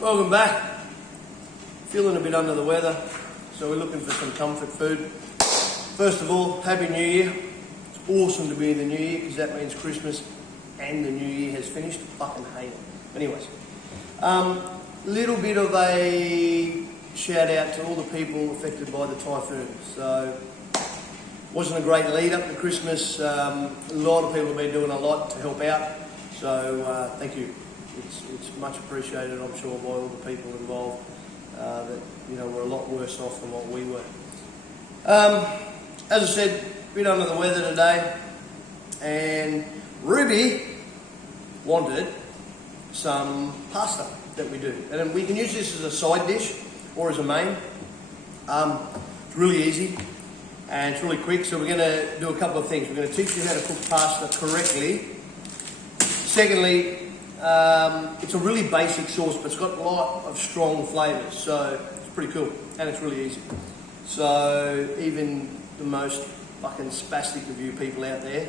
Welcome back. Feeling a bit under the weather, so we're looking for some comfort food. First of all, Happy New Year. It's awesome to be in the New Year because that means Christmas and the New Year has finished. Fucking hate it. Anyways, little bit of a shout out to all the people affected by the typhoon. So, wasn't a great lead up to Christmas. A lot of people have been doing a lot to help out. So thank you. It's much appreciated, I'm sure, by all the people involved. That we're a lot worse off than what we were. As I said, a bit under the weather today, and Ruby wanted some pasta that we do, and we can use this as a side dish or as a main. It's really easy and it's really quick. So we're going to do a couple of things. We're going to teach you how to cook pasta correctly. Secondly, it's a really basic sauce, but it's got a lot of strong flavours, so it's pretty cool, and it's really easy. So even the most fucking spastic of you people out there,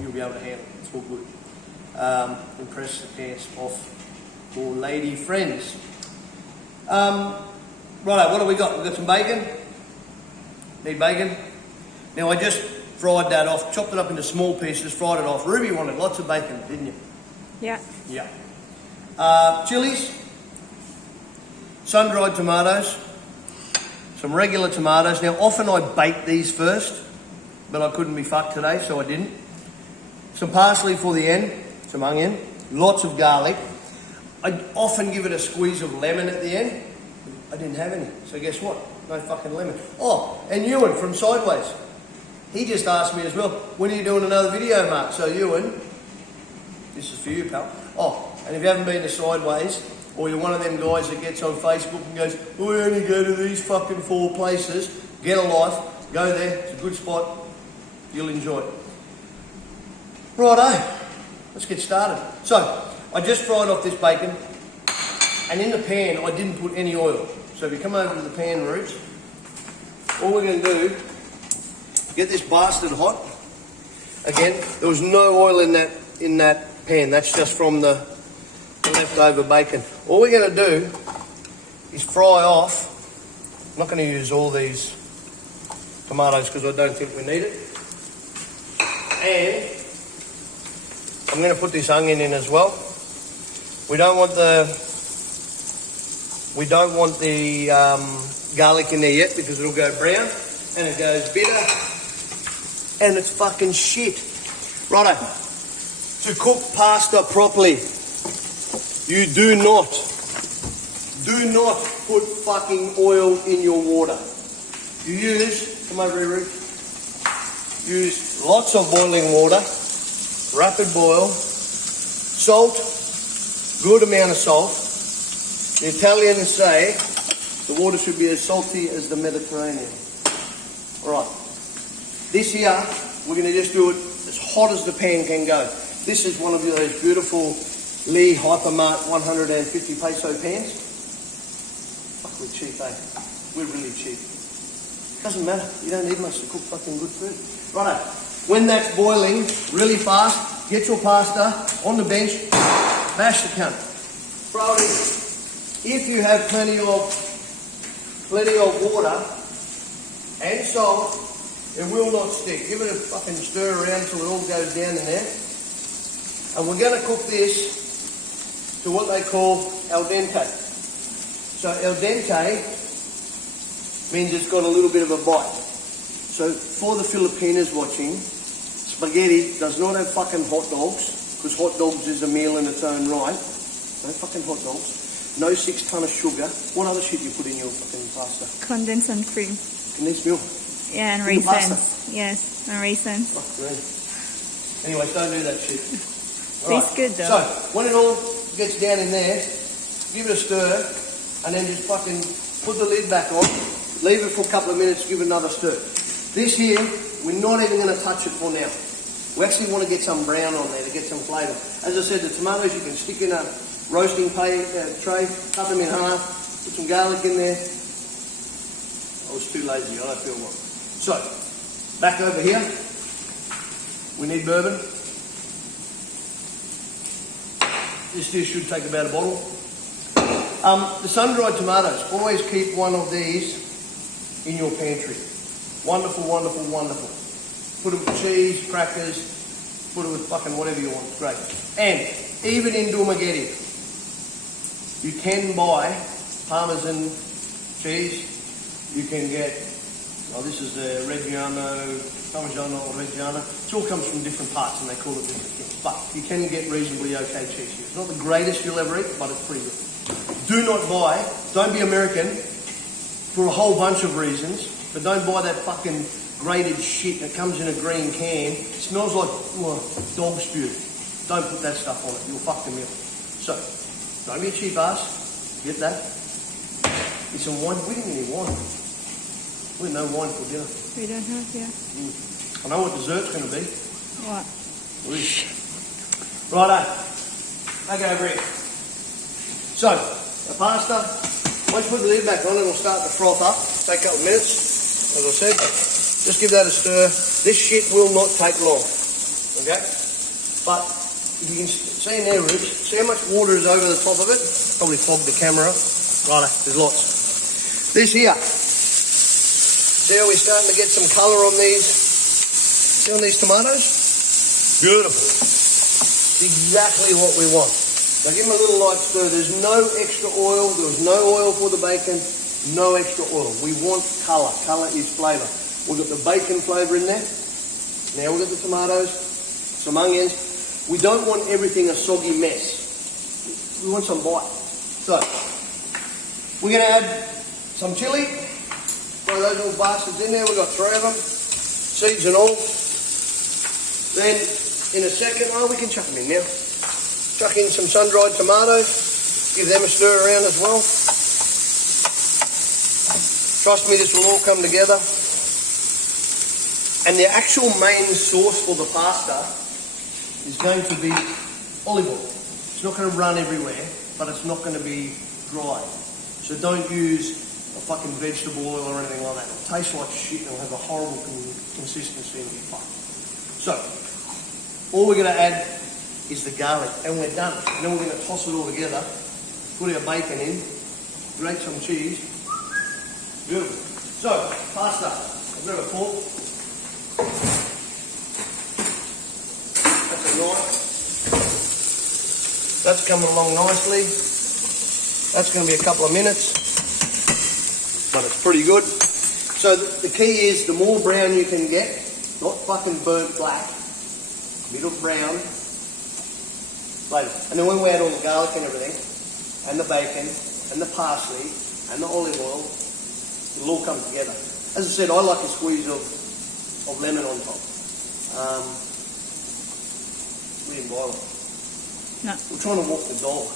you'll be able to handle it. It's all good. Impress the pants off your lady friends. Righto, what have we got? We've got some bacon. Need bacon. Now I just fried that off, chopped it up into small pieces, fried it off. Ruby wanted lots of bacon, didn't you? Yeah. Yeah. Chilies, sun-dried tomatoes, some regular tomatoes. Now, often I bake these first, but I couldn't be fucked today, so I didn't. Some parsley for the end, some onion, lots of garlic. I often give it a squeeze of lemon at the end. I didn't have any, so guess what? No fucking lemon. Oh, and Ewan from Sideways. He just asked me as well, when are you doing another video, Mark? So Ewan, this is for you, pal. Oh, and if you haven't been to Sideways, or you're one of them guys that gets on Facebook and goes, oh, I only go to these fucking 4 places, get a life, go there, it's a good spot, you'll enjoy it. Righto, let's get started. So, I just fried off this bacon, and in the pan I didn't put any oil. So if you come over to the pan, Roots, all we're going to do, get this bastard hot. Again, there was no oil in that pan. That's just from the leftover bacon. All we're going to do is fry off. I'm not going to use all these tomatoes because I don't think we need it. And I'm going to put this onion in as well. We don't want the garlic in there yet because it'll go brown and it goes bitter and it's fucking shit. Righto. To cook pasta properly, you do not put fucking oil in your water. You use, come over here, use lots of boiling water, rapid boil, salt, good amount of salt. The Italians say the water should be as salty as the Mediterranean. Alright, this here, we're going to just do it as hot as the pan can go. This is one of those beautiful Lee Hypermart 150 peso pans. Fuck, we're cheap, eh? We're really cheap. Doesn't matter, you don't need much to cook fucking good food. Righto, when that's boiling really fast, get your pasta on the bench, mash the cunt. Throw it in. If you have plenty of water and salt, it will not stick. Give it a fucking stir around till it all goes down in there. And we're going to cook this to what they call al dente. So al dente means it's got a little bit of a bite. So for the Filipinos watching, spaghetti does not have fucking hot dogs, because hot dogs is a meal in its own right. No fucking hot dogs. No 6 ton of sugar. What other shit you put in your fucking pasta? Condensed and cream. Condensed milk? Yeah, and raisins. Yes, and raisins. Fuck green. Anyways, don't do that shit. Tastes good though. So, when it all gets down in there, give it a stir, and then just fucking put the lid back on, leave it for a couple of minutes, give it another stir. This here, we're not even going to touch it for now. We actually want to get some brown on there to get some flavour. As I said, the tomatoes you can stick in a roasting tray, cut them in half, put some garlic in there. I was too lazy, I don't feel one. So, back over here, we need bourbon. This dish should take about a bottle. The sun-dried tomatoes, always keep one of these in your pantry. Wonderful, wonderful, wonderful. Put it with cheese, crackers, put it with fucking whatever you want, it's great. And even in Dumageddon, you can buy Parmesan cheese. You can get, this is the Reggiano, Parmigiano or Reggiano. It all comes from different parts and they call it different things. But you can get reasonably okay cheese here. It's not the greatest you'll ever eat, but it's pretty good. Do not buy, don't be American for a whole bunch of reasons, but don't buy that fucking grated shit that comes in a green can. It smells like dog spew. Don't put that stuff on it, you'll fuck the meal. So, don't be a cheap ass, get that. Get some wine, we didn't get any wine. We had no wine for dinner. We don't have, yeah. I know what dessert's going to be. What? Righto, okay, over here. So, the pasta, once you put the lid back on, it'll start to froth up. Take a couple of minutes, as I said. Just give that a stir. This shit will not take long, okay? But if you can see in there, Rubes, see how much water is over the top of it? Probably fogged the camera up. Righto, there's lots. This here. See how we're starting to get some colour on these? See on these tomatoes? Beautiful. It's exactly what we want. So give them a little light stir. There's no extra oil. There's no oil for the bacon. No extra oil. We want colour. Colour is flavour. We've got the bacon flavour in there. Now we've got the tomatoes, some onions. We don't want everything a soggy mess. We want some bite. So, we're going to add some chilli. Throw those little bastards in there. We've got 3 of them. Seeds and all. Then, in a second, we can chuck them in now. Chuck in some sun-dried tomatoes. Give them a stir around as well. Trust me, this will all come together. And the actual main sauce for the pasta is going to be olive oil. It's not going to run everywhere, but it's not going to be dry. So don't use a fucking vegetable oil or anything like that. It'll taste like shit and it'll have a horrible consistency and be fucked. So, all we're going to add is the garlic, and we're done. And then we're going to toss it all together, put our bacon in, grate some cheese. Beautiful. So, pasta. I've got a fork. That's a knife. That's coming along nicely. That's going to be a couple of minutes, but it's pretty good. So the key is the more brown you can get, not fucking burnt black, middle brown, later. And then when we add all the garlic and everything, and the bacon, and the parsley, and the olive oil, it'll all come together. As I said, I like a squeeze of lemon on top. We didn't boil it. No. We're trying to walk the dog.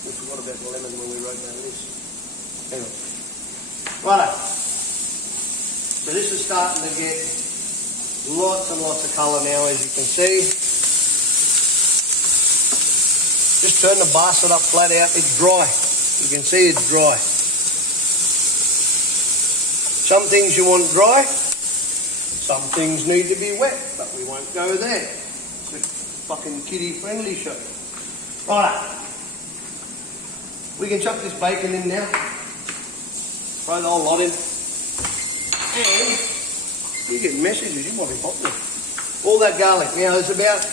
We forgot about the lemon when we wrote down this. Anyway. Righto. So this is starting to get lots and lots of colour now, as you can see. Just turn the bastard up flat out. It's dry. You can see it's dry. Some things you want dry. Some things need to be wet, but we won't go there. It's a fucking kiddie-friendly show. Righto. We can chuck this bacon in now. Throw the whole lot in. And you get messages, you might be popular. All that garlic. Now there's about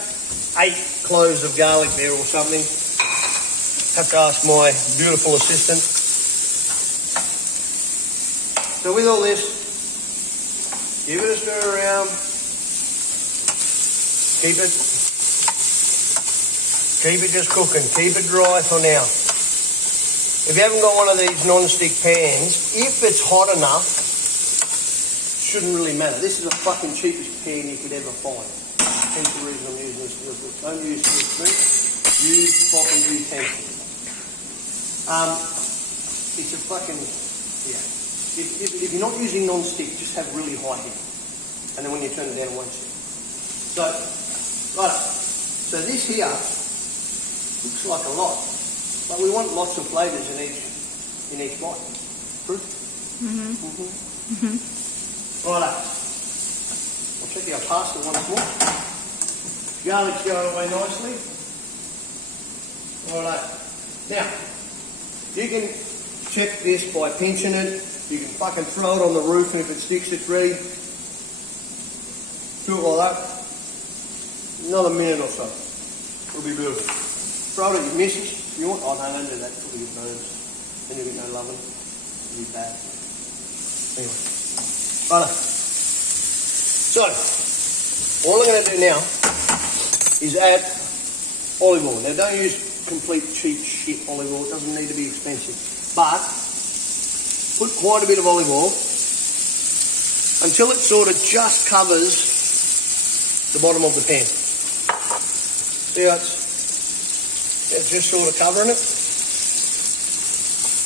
8 cloves of garlic there or something. Have to ask my beautiful assistant. So with all this, give it a stir around. Keep it just cooking. Keep it dry for now. If you haven't got one of these non-stick pans, if it's hot enough, shouldn't really matter. This is the fucking cheapest pan you could ever find. Hence the reason I'm using this. Don't use this spoon. Use proper utensils. It's a fucking, yeah. If you're not using non-stick, just have really high heat. And then when you turn it down, it won't stick. So, right. So this here looks like a lot. But we want lots of flavours in each bite. True? Mm-hmm. Righto. I'll check our pasta once more. Garlic's going away nicely. Righto. Now, You can check this by pinching it. You can fucking throw it on the roof, and if it sticks, it's ready. Do it like that. Another minute or so. It'll be beautiful. Throw it at your missus. You want? Oh, no, don't do that. It'll be burns. Then you'll get no loving. It'll be bad. Anyway. Righto. So, all I'm going to do now is add olive oil. Now, don't use complete cheap shit olive oil. It doesn't need to be expensive. But, put quite a bit of olive oil until it sort of just covers the bottom of the pan. See how it's just sort of covering it?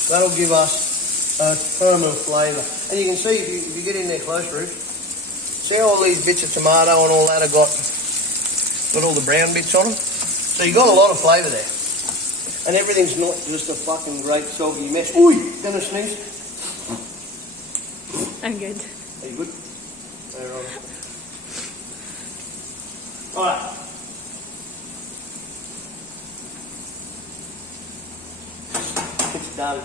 That'll give us a ton of flavour. And you can see, if you get in there close, Ruth, see how all these bits of tomato and all that have got all the brown bits on them? So you've got a lot of flavour there. And everything's not just a fucking great soggy mess. Ooh, gonna sneeze? I'm good. Are you good? Alright. It's done.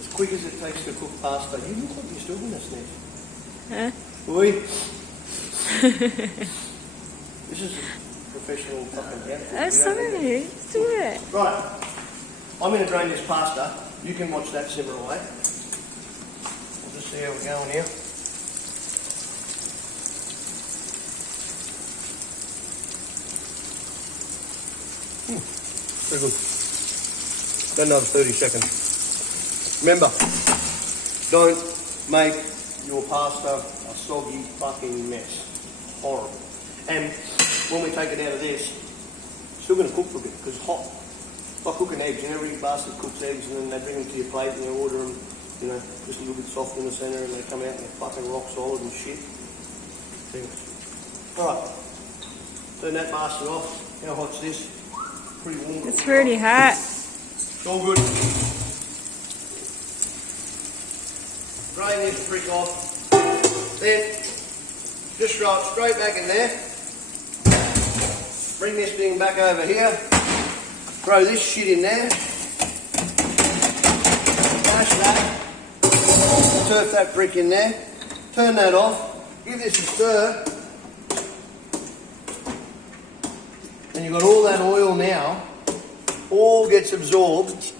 As quick as it takes to cook pasta. You look like you're still going to sneeze. Huh? Oi. This is a professional fucking outfit. I'm sorry. Let's do it. Right. I'm going to drain this pasta. You can watch that simmer away. We'll just see how we're going here. Very good. Got another 30 seconds. Remember, don't make your pasta a soggy fucking mess. Horrible. And when we take it out of this, it's still going to cook for a bit because it's hot. It's like cooking eggs. You know, every bastard cooks eggs and then they bring them to your plate and you order them, you know, just a little bit soft in the centre and they come out and they're fucking rock solid and shit. Alright. Turn that bastard off. How hot's this? Pretty warm. It's pretty hot. It's all good. Drain this prick off. Then just throw it straight back in there. Bring this thing back over here. Throw this shit in there. Mash that. Turf that brick in there. Turn that off. Give this a stir. And you've got all that oil now, all gets absorbed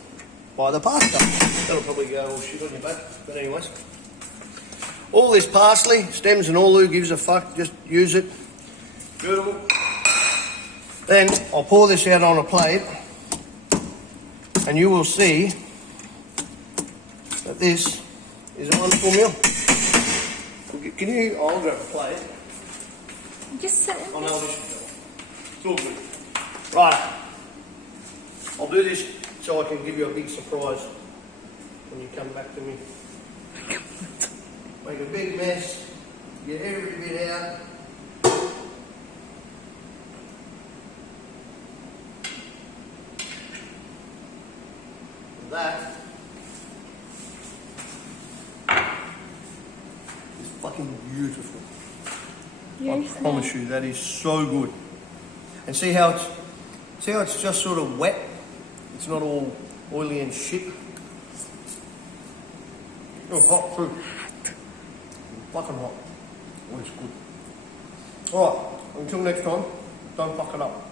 by the pasta. That'll probably go all shit on your back, but anyways. All this parsley, stems and all, who gives a fuck, just use it. Beautiful. Then I'll pour this out on a plate and you will see that this is a wonderful meal. Can you, I'll grab a plate. Just sit in Oh no, this is it's all good. Right. I'll do this so I can give you a big surprise when you come back to me. Make a big mess, get every bit out. That is fucking beautiful. I promise you, that is so good. And see how it's just sort of wet. It's not all oily and shit. Oh, hot too. Fucking hot. Oh, it's good. Alright, until next time, don't fuck it up.